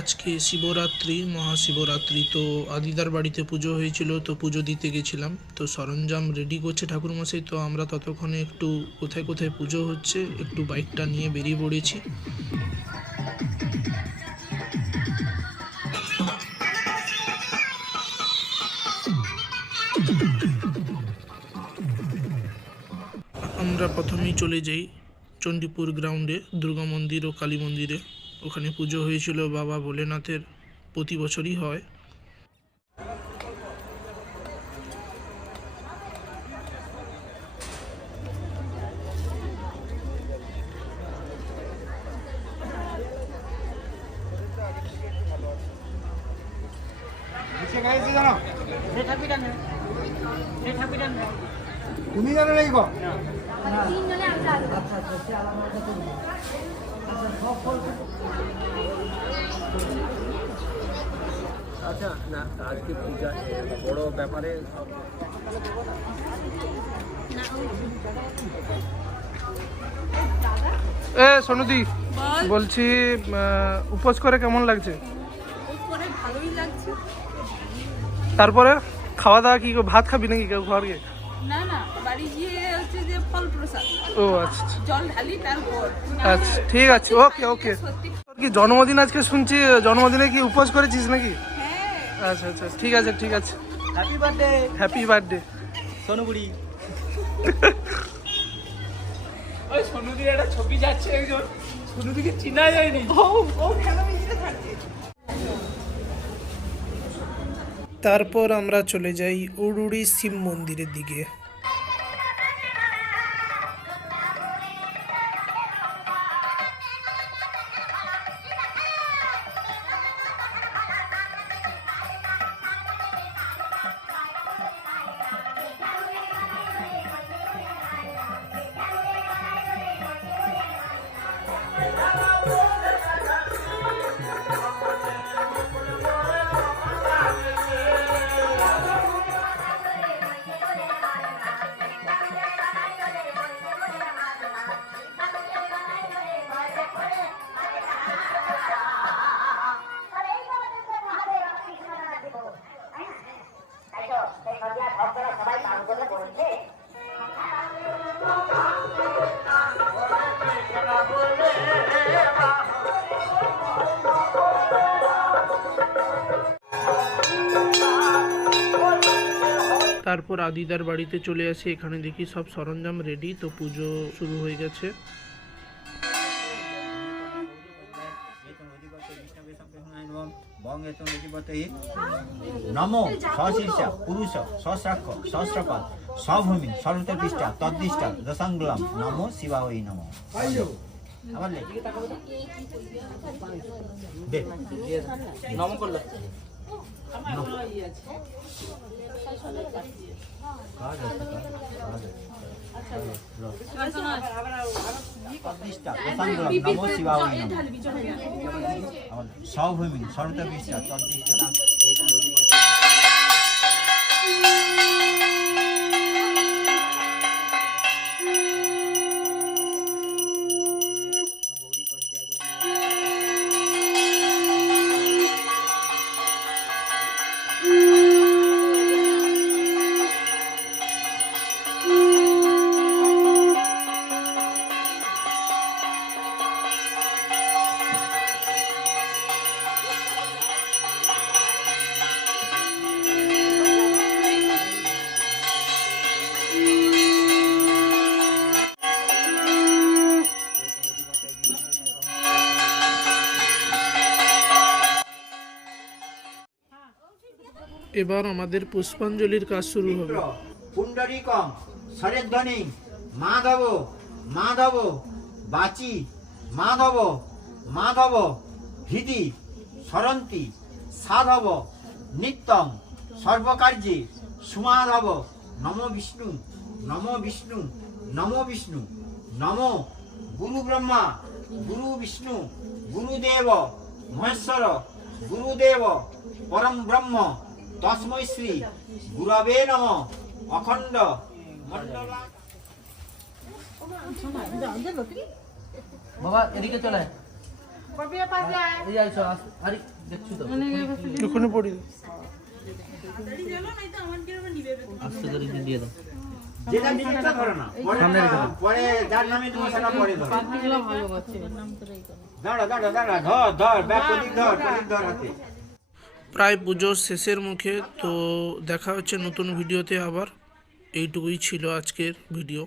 আজকে শিবরাত্রি, মহাশিবরাত্রি। তো আদিদার বাড়িতে পুজো হয়েছিল, তো পুজো দিতে গেছিলাম। তো সরঞ্জাম রেডি করছে ঠাকুরমশাই, তো আমরা ততক্ষণে একটু কোথায় কোথায় পুজো হচ্ছে একটু বাইকটা নিয়ে বেরিয়ে পড়েছি। আমরা প্রথমেই চলে যাই চণ্ডীপুর গ্রাউন্ডে, দুর্গা মন্দির ও কালী মন্দিরে। ওখানে পুজো হয়েছিল বাবা ভোলেনাথের, প্রতি বছরই হয়। তুমি জানো নাই গো? আচ্ছা না, আজকে পূজা বড় ব্যাপারে সোনুদি বলছি, উপোস করে কেমন লাগছে? ভালোই লাগছে। তারপরে খাওয়া দাওয়া কি, ভাত খাবি নাকি কেউ ঘরকে? না না, বাড়ি গিয়ে হচ্ছে যে ফল প্রসাদ, ও আচ্ছা জল ঢালি তারপর। আচ্ছা, ঠিক আছে, ওকে ওকে। তোর কি জন্মদিন আজকে শুনছি? জন্মদিনে কি উপোস করেছিস নাকি? হ্যাঁ। আচ্ছা আচ্ছা, ঠিক আছে ঠিক আছে। হ্যাপি বার্থডে হ্যাপি বার্থডে সোনুবুড়ি। ওই সোনুদির একটা ছবি যাচ্ছে, একজন সোনুদিকে চিনা যায়নি। ও কেন মিশে থাকে? তারপর আমরা চলে যাই উড়ুড়ি শিব মন্দিরের দিকে। তারপর আদিদার বাড়িতে চলে আসি। এখানে দেখি সব সরঞ্জাম রেডি, তো পুজো শুরু হয়ে গেছে। নমো সশীর্ষ পুরুষ সহস্রাক্ষ সহস্রপাল সভূমি সর্বতপৃষ্ঠা তদ্দিষ্ঠা দশাঙ্গুলাম নমো শিবায় নমো। আবার নম করলো নমো শিবায় নমো সভূমি সর্বতপৃষ্ঠা তদ্দিষ্ঠা। এবার আমাদের পুষ্পাঞ্জলির কাজ শুরু হবে। পুণ্ডরীকম সরেধ্বনি মাধব মাধব বাচি মাধব মাধব হৃদি সরন্তি সাধব নিত্যং সর্বকার্যে সুমাধব। নমো বিষ্ণু নমো বিষ্ণু নমো বিষ্ণু নমো গুরু ব্রহ্মা গুরু বিষ্ণু গুরুদেব মহেশ্বর গুরুদেব পরম ব্রহ্ম তস্मै শ্রী গুরবে নমঃ। অখণ্ড মণ্ডলা বাবা এদিকে চলে। ওখানে পড়ি যেটা নিজেরটা ধরো না, পরে যার নামে তুমি সেটা পরে ধরো। দাঁড়া দাঁড়া দাঁড়া, ধর ধর, ব্যাগ প্রদীপ ধর হাতে। প্রায় পুজোর শেষের মুখে, তো দেখা হচ্ছে নতুন ভিডিওতে আবার। এইটুকুই ছিল আজকের ভিডিও।